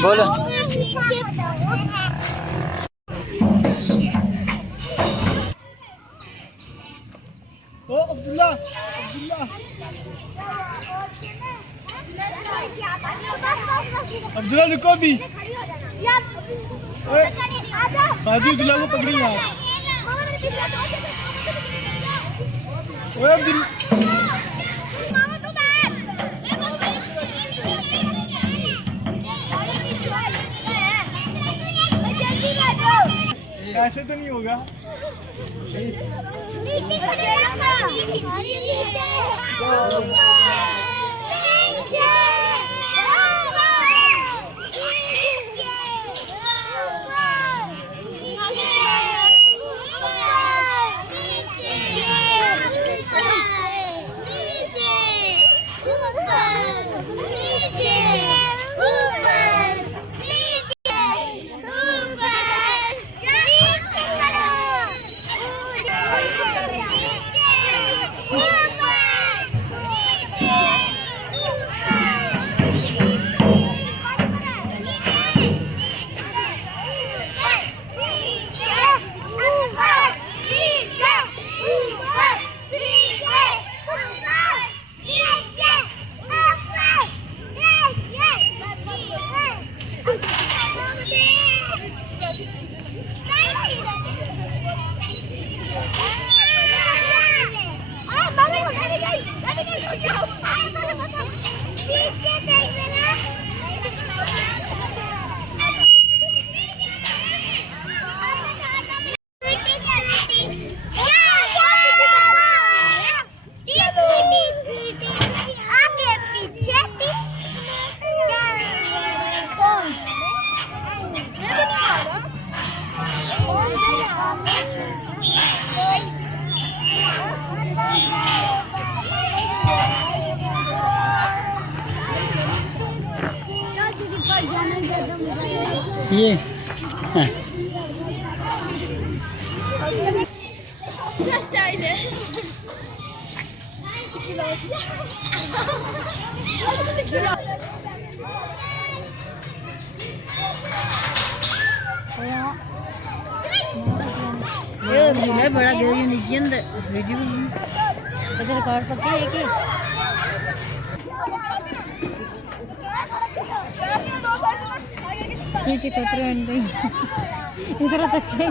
बोलो ओ अब्दुल्ला अब्दुल्ला अब्दुल्ला रुको अभी अब्दुल्ला को पकड़ी यार ओए अब्दुल्ला ऐसे तो नहीं होगा ये स्टाइल है ये बड़ा गया ये निकंद वीडियो बस रिकॉर्ड पक्के है कि नीचे कतरे अंडे इधर तक है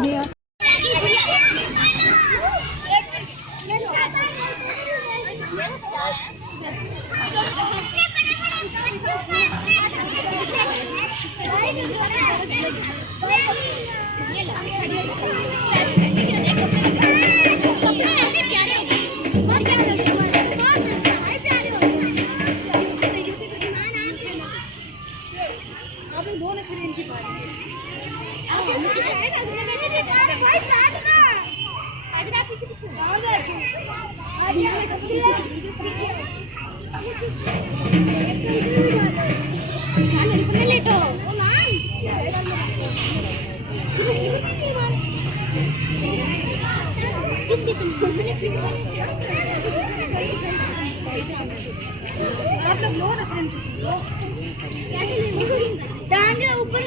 ऊपर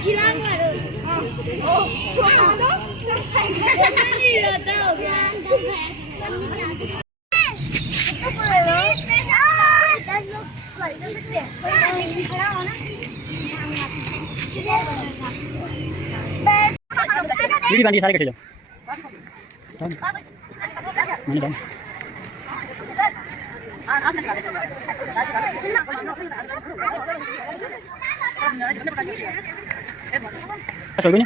चिलांग वीडियो गांधी सारे कटे जाओ मैंने डाल सो गई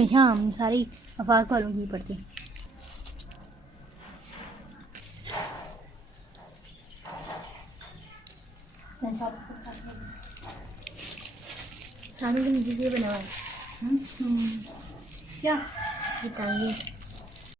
हमेशा हम सारी आफाक वालों की पढ़ते हैं। सामने के नीचे से बना हुआ है। क्या बताइए।